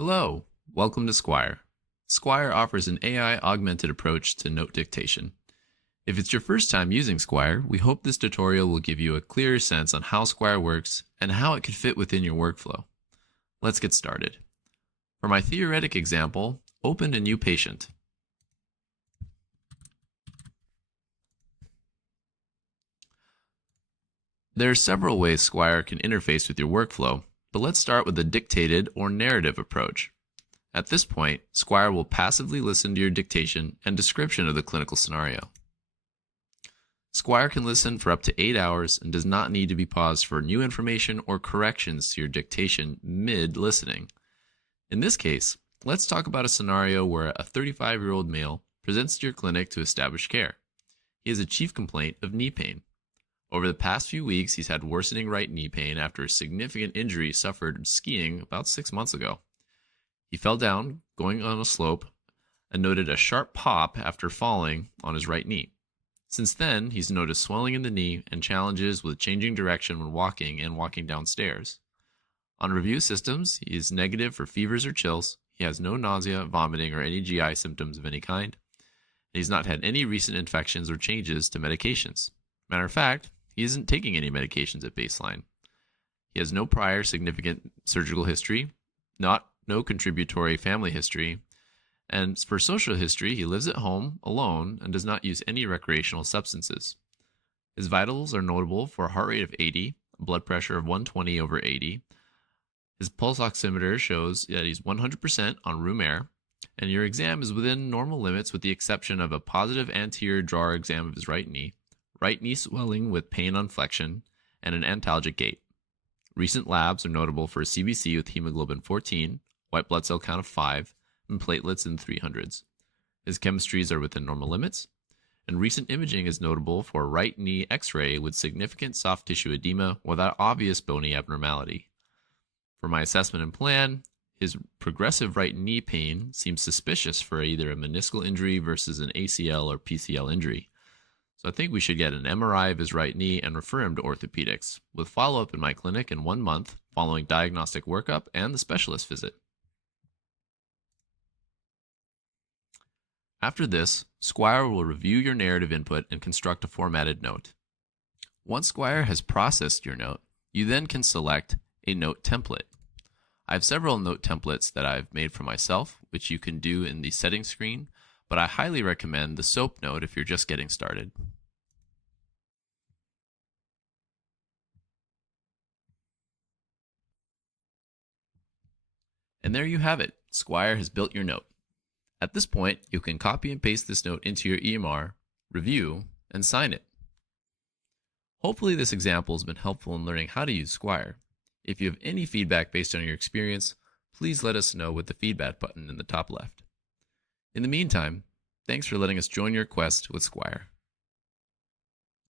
Hello, welcome to Squire. Squire offers an AI augmented approach to note dictation. If it's your first time using Squire, we hope this tutorial will give you a clearer sense on how Squire works and how it could fit within your workflow. Let's get started. For my theoretic example, open a new patient. There are several ways Squire can interface with your workflow, but let's start with the dictated or narrative approach. At this point, Squire will passively listen to your dictation and description of the clinical scenario. Squire can listen for up to 8 hours and does not need to be paused for new information or corrections to your dictation mid-listening. In this case, let's talk about a scenario where a 35-year-old male presents to your clinic to establish care. He has a chief complaint of knee pain. Over the past few weeks, he's had worsening right knee pain after a significant injury suffered skiing about 6 months ago. He fell down going on a slope and noted a sharp pop after falling on his right knee. Since then, he's noticed swelling in the knee and challenges with changing direction when walking and walking downstairs. On review systems, he is negative for fevers or chills. He has no nausea, vomiting, or any GI symptoms of any kind. And he's not had any recent infections or changes to medications. Matter of fact, he isn't taking any medications at baseline. He has no prior significant surgical history, no contributory family history, and for social history, he lives at home alone and does not use any recreational substances. His vitals are notable for a heart rate of 80, a blood pressure of 120 over 80. His pulse oximeter shows that he's 100% on room air, and your exam is within normal limits with the exception of a positive anterior drawer exam of his right knee swelling with pain on flexion, and an antalgic gait. Recent labs are notable for a CBC with hemoglobin 14, white blood cell count of 5, and platelets in 300s. His chemistries are within normal limits, and recent imaging is notable for a right knee x-ray with significant soft tissue edema without obvious bony abnormality. For my assessment and plan, his progressive right knee pain seems suspicious for either a meniscal injury versus an ACL or PCL injury. So I think we should get an MRI of his right knee and refer him to orthopedics, with follow-up in my clinic in 1 month following diagnostic workup and the specialist visit. After this, Squire will review your narrative input and construct a formatted note. Once Squire has processed your note, you then can select a note template. I have several note templates that I've made for myself, which you can do in the settings screen, but I highly recommend the SOAP note if you're just getting started. And there you have it. Squire has built your note. At this point, you can copy and paste this note into your EMR, review, and sign it. Hopefully this example has been helpful in learning how to use Squire. If you have any feedback based on your experience, please let us know with the feedback button in the top left. In the meantime, thanks for letting us join your quest with Squire.